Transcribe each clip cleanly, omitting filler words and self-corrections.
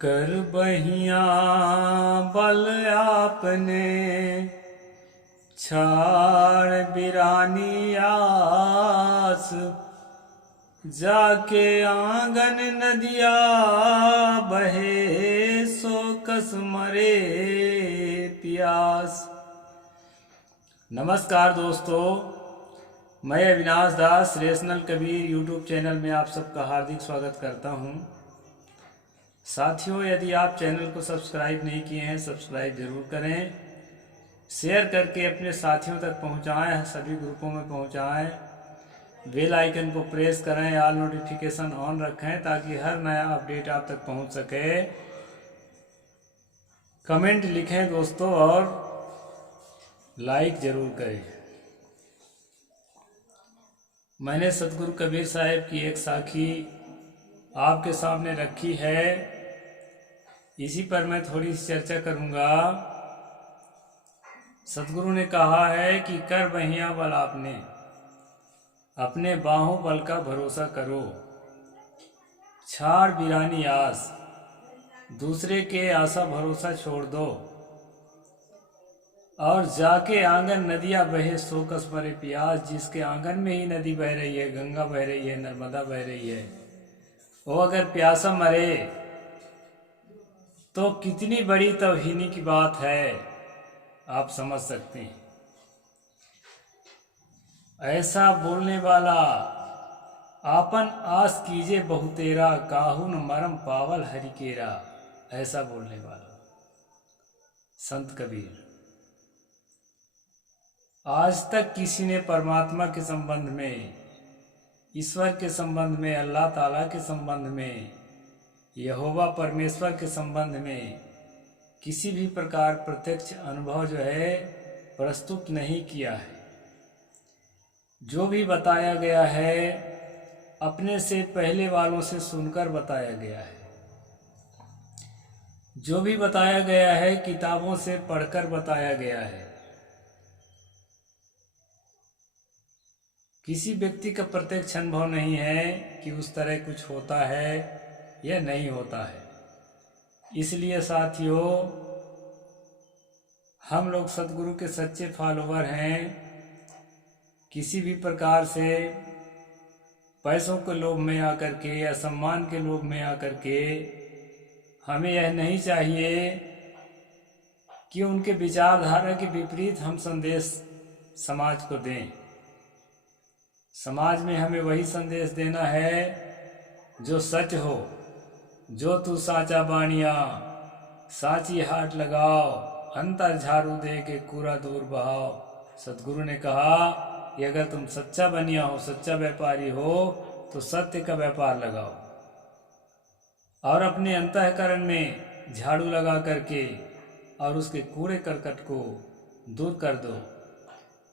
कर बहिया बल आपने छाड़ बिरानी आस, जाके आंगन नदिया बहे सो कस मरे प्यास। नमस्कार दोस्तों, मैं अविनाश दास रेशनल कबीर यूट्यूब चैनल में आप सबका हार्दिक स्वागत करता हूं। साथियों, यदि आप चैनल को सब्सक्राइब नहीं किए हैं, सब्सक्राइब जरूर करें, शेयर करके अपने साथियों तक पहुंचाएं, सभी ग्रुपों में पहुंचाएं, बेल आइकन को प्रेस करें, ऑल नोटिफिकेशन ऑन रखें ताकि हर नया अपडेट आप तक पहुंच सके। कमेंट लिखें दोस्तों और लाइक जरूर करें। मैंने सतगुरु कबीर साहब की एक साखी आपके सामने रखी है, इसी पर मैं थोड़ी सी चर्चा करूंगा। सतगुरु ने कहा है कि कर बहिया बल आपने, अपने बाहों बल का भरोसा करो, छाड़ बिरानी आस, दूसरे के आशा भरोसा छोड़ दो, और जाके आंगन नदियां बहे सो कस मरे प्यास। जिसके आंगन में ही नदी बह रही है, गंगा बह रही है, नर्मदा बह रही है, वो अगर प्यासा मरे तो कितनी बड़ी तौहीनी की बात है, आप समझ सकते हैं। ऐसा बोलने वाला आपन आस कीजे बहुतेरा, काहुन मरम पावल हरिकेरा। ऐसा बोलने वाला संत कबीर। आज तक किसी ने परमात्मा के संबंध में, ईश्वर के संबंध में, अल्लाह ताला के संबंध में, यहोवा परमेश्वर के संबंध में किसी भी प्रकार प्रत्यक्ष अनुभव जो है प्रस्तुत नहीं किया है। जो भी बताया गया है अपने से पहले वालों से सुनकर बताया गया है, जो भी बताया गया है किताबों से पढ़कर बताया गया है। किसी व्यक्ति का प्रत्यक्ष अनुभव नहीं है कि उस तरह कुछ होता है या नहीं होता है। इसलिए साथियों, हम लोग सतगुरु के सच्चे फॉलोवर हैं। किसी भी प्रकार से पैसों के लोभ में आकर के या सम्मान के लोभ में आकर के हमें यह नहीं चाहिए कि उनके विचारधारा के विपरीत हम संदेश समाज को दें। समाज में हमें वही संदेश देना है जो सच हो। जो तू साचा बाणिया, साची हाट लगाओ, अंतर झाड़ू दे के कूड़ा दूर बहाओ। सतगुरु ने कहा कि अगर तुम सच्चा बनिया हो, सच्चा व्यापारी हो, तो सत्य का व्यापार लगाओ और अपने अंतःकरण में झाड़ू लगा करके और उसके कूड़े करकट को दूर कर दो।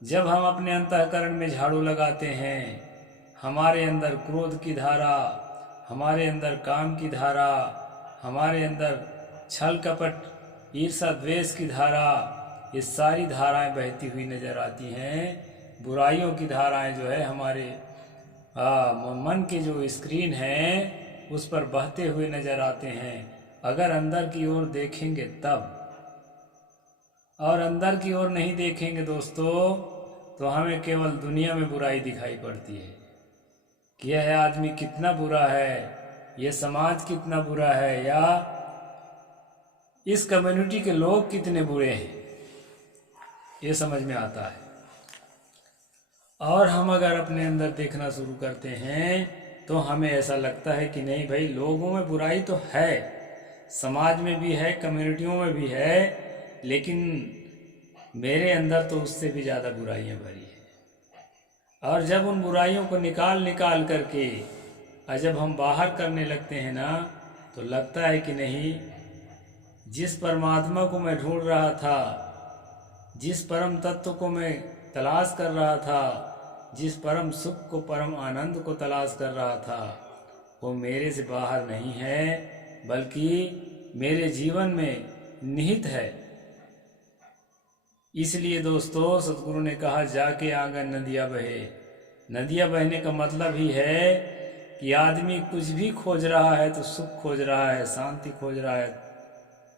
जब हम अपने अंतःकरण में झाड़ू लगाते हैं, हमारे अंदर क्रोध की धारा, हमारे अंदर काम की धारा, हमारे अंदर छल कपट ईर्षा द्वेष की धारा, ये सारी धाराएं बहती हुई नजर आती हैं। बुराइयों की धाराएं जो है हमारे मन के जो स्क्रीन है उस पर बहते हुए नजर आते हैं। अगर अंदर की ओर देखेंगे तब, और अंदर की ओर नहीं देखेंगे दोस्तों, तो हमें केवल दुनिया में बुराई दिखाई पड़ती है कि यह आदमी कितना बुरा है, यह समाज कितना बुरा है, या इस कम्युनिटी के लोग कितने बुरे हैं, ये समझ में आता है। और हम अगर अपने अंदर देखना शुरू करते हैं तो हमें ऐसा लगता है कि नहीं भाई, लोगों में बुराई तो है, समाज में भी है, कम्युनिटियों में भी है, लेकिन मेरे अंदर तो उससे भी ज़्यादा बुराइयां भरी है। और जब उन बुराइयों को निकाल करके और जब हम बाहर करने लगते हैं ना, तो लगता है कि नहीं, जिस परमात्मा को मैं ढूंढ रहा था, जिस परम तत्व को मैं तलाश कर रहा था, जिस परम सुख को, परम आनंद को तलाश कर रहा था, वो मेरे से बाहर नहीं है, बल्कि मेरे जीवन में निहित है। इसलिए दोस्तों, सतगुरु ने कहा जाके आंगन नदियाँ बहे। नदियाँ बहने का मतलब ही है कि आदमी कुछ भी खोज रहा है तो सुख खोज रहा है, शांति खोज रहा है,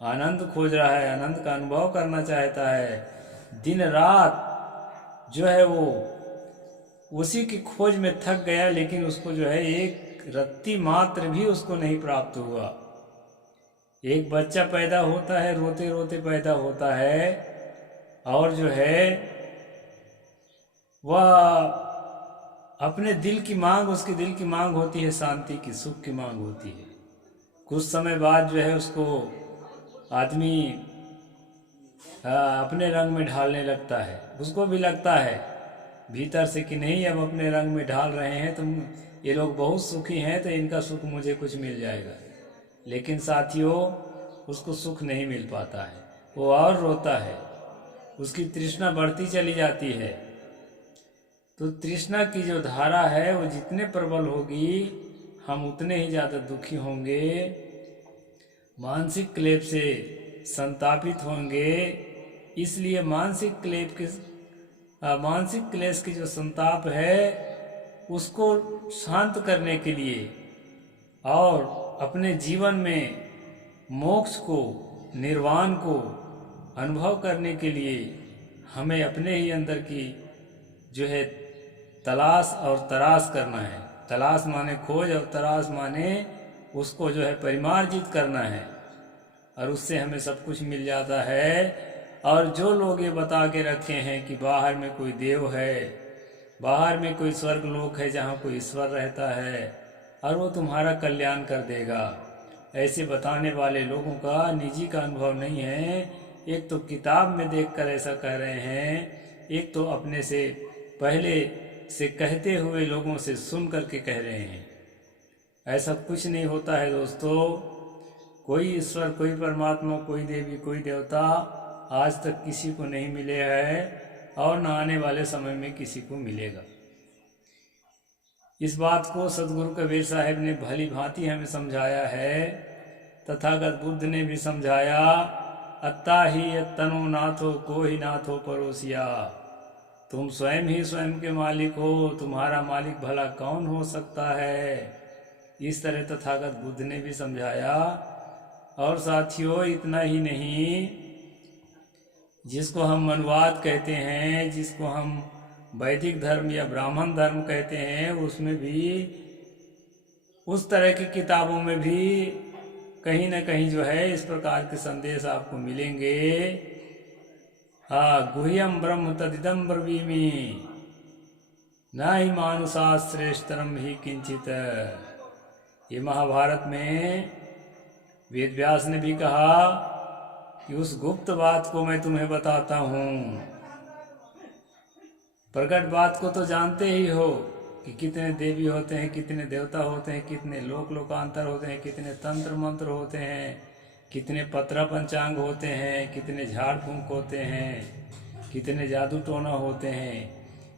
आनंद खोज रहा है, आनंद का अनुभव करना चाहता है। दिन रात जो है वो उसी की खोज में थक गया, लेकिन उसको जो है एक रत्ती मात्र भी उसको नहीं प्राप्त हुआ। एक बच्चा पैदा होता है, रोते रोते पैदा होता है, और जो है वह अपने दिल की मांग, उसके दिल की मांग होती है शांति की, सुख की मांग होती है। कुछ समय बाद जो है उसको आदमी अपने रंग में ढालने लगता है। उसको भी लगता है भीतर से कि नहीं, अब अपने रंग में ढाल रहे हैं, तुम ये लोग बहुत सुखी हैं तो इनका सुख मुझे कुछ मिल जाएगा। लेकिन साथियों, उसको सुख नहीं मिल पाता है, वो और रोता है, उसकी तृष्णा बढ़ती चली जाती है। तो तृष्णा की जो धारा है वो जितने प्रबल होगी, हम उतने ही ज़्यादा दुखी होंगे, मानसिक क्लेश से संतापित होंगे। इसलिए मानसिक क्लेश की जो संताप है उसको शांत करने के लिए और अपने जीवन में मोक्ष को, निर्वाण को अनुभव करने के लिए हमें अपने ही अंदर की जो है तलाश और तराश करना है। तलाश माने खोज और तराश माने उसको जो है परिमार्जित करना है, और उससे हमें सब कुछ मिल जाता है। और जो लोग ये बता के रखे हैं कि बाहर में कोई देव है, बाहर में कोई स्वर्ग लोक है जहाँ कोई ईश्वर रहता है और वो तुम्हारा कल्याण कर देगा, ऐसे बताने वाले लोगों का निजी का अनुभव नहीं है। एक तो किताब में देखकर ऐसा कह रहे हैं, एक तो अपने से पहले से कहते हुए लोगों से सुन करके कह रहे हैं। ऐसा कुछ नहीं होता है दोस्तों। कोई ईश्वर, कोई परमात्मा, कोई देवी, कोई देवता आज तक किसी को नहीं मिले है और न आने वाले समय में किसी को मिलेगा। इस बात को सदगुरु कबीर साहब ने भली भांति हमें समझाया है, तथागत बुद्ध ने भी समझाया। अत्ता ही तनो नाथो को ही नाथो परोसिया। तुम स्वयं ही स्वयं के मालिक हो, तुम्हारा मालिक भला कौन हो सकता है। इस तरह तथागत बुद्ध ने भी समझाया। और साथियों, इतना ही नहीं, जिसको हम मनुवाद कहते हैं, जिसको हम वैदिक धर्म या ब्राह्मण धर्म कहते हैं, उसमें भी उस तरह की किताबों में भी कहीं न कहीं जो है इस प्रकार के संदेश आपको मिलेंगे। गुह्यम ब्रह्म तदिदम ब्रवीमि न ही मानुषात् श्रेष्ठतरम ही किंचित। ये महाभारत में वेद व्यास ने भी कहा कि उस गुप्त बात को मैं तुम्हें बताता हूँ। प्रकट बात को तो जानते ही हो कि कितने देवी होते हैं, कितने देवता होते हैं, कितने लोक लोकांतर होते हैं, कितने तंत्र मंत्र होते हैं, कितने पत्रा पंचांग होते हैं, कितने झाड़ फूंक होते हैं, कितने जादू टोना होते हैं।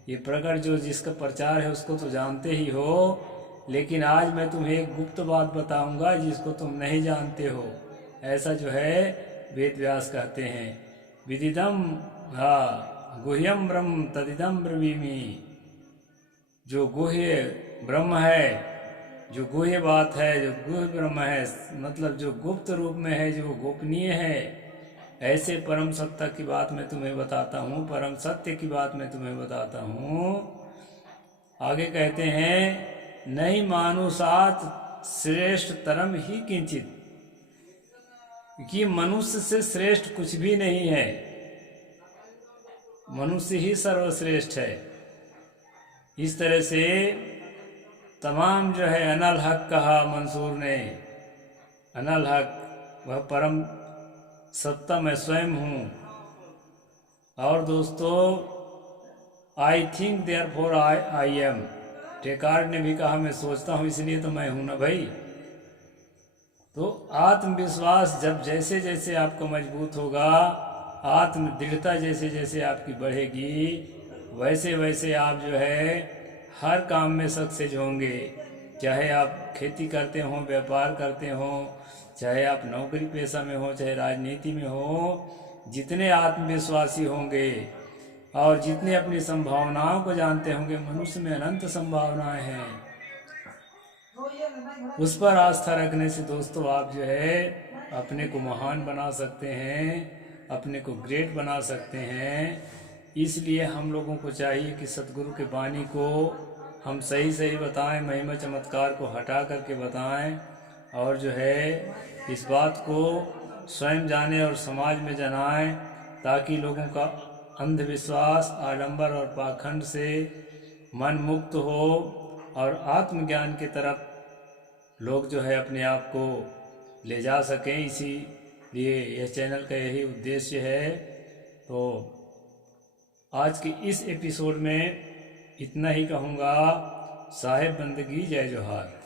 ये प्रकट जो जिसका प्रचार है उसको तो जानते ही हो, लेकिन आज मैं तुम्हें एक गुप्त बात बताऊंगा जिसको तुम नहीं जानते हो। ऐसा जो है वेद व्यास कहते हैं। विदिदम गुह्यम ब्रह्म तदिदम ब्रवीमि। जो गुह्य ब्रह्म है, जो गुह्य बात है, जो गुह्य ब्रह्म है, मतलब जो गुप्त रूप में है, जो गोपनीय है, ऐसे परम सत्ता की बात मैं तुम्हें बताता हूँ, परम सत्य की बात मैं तुम्हें बताता हूँ। आगे कहते हैं, नहीं मानुषात् श्रेष्ठ तरम ही किंचित, कि मनुष्य से श्रेष्ठ कुछ भी नहीं है, मनुष्य ही सर्वश्रेष्ठ है। इस तरह से तमाम जो है अनल हक कहा मंसूर ने। अनल हक वह परम सत्ता मैं स्वयं हूँ। और दोस्तों, I think therefore I am. Descartes ने भी कहा मैं सोचता हूँ इसलिए तो मैं हूँ ना भाई। तो आत्मविश्वास जब जैसे जैसे आपका मजबूत होगा, आत्म दृढ़ता जैसे जैसे आपकी बढ़ेगी, वैसे वैसे आप जो है हर काम में सक्सेस होंगे। चाहे आप खेती करते हो, व्यापार करते हो, चाहे आप नौकरी पेशा में हो, चाहे राजनीति में हो, जितने आत्मविश्वासी होंगे और जितने अपनी संभावनाओं को जानते होंगे, मनुष्य में अनंत संभावनाएं हैं। उस पर आस्था रखने से दोस्तों आप जो है अपने को महान बना सकते हैं, अपने को ग्रेट बना सकते हैं। इसलिए हम लोगों को चाहिए कि सतगुरु के वाणी को हम सही सही बताएं, महिमा चमत्कार को हटा करके बताएं, और जो है इस बात को स्वयं जाने और समाज में जनाएं, ताकि लोगों का अंधविश्वास, आडंबर और पाखंड से मन मुक्त हो और आत्मज्ञान की तरफ लोग जो है अपने आप को ले जा सकें। इसीलिए यह चैनल का यही उद्देश्य है। तो आज के इस एपिसोड में इतना ही कहूँगा। साहेब बंदगी, जय जोहार।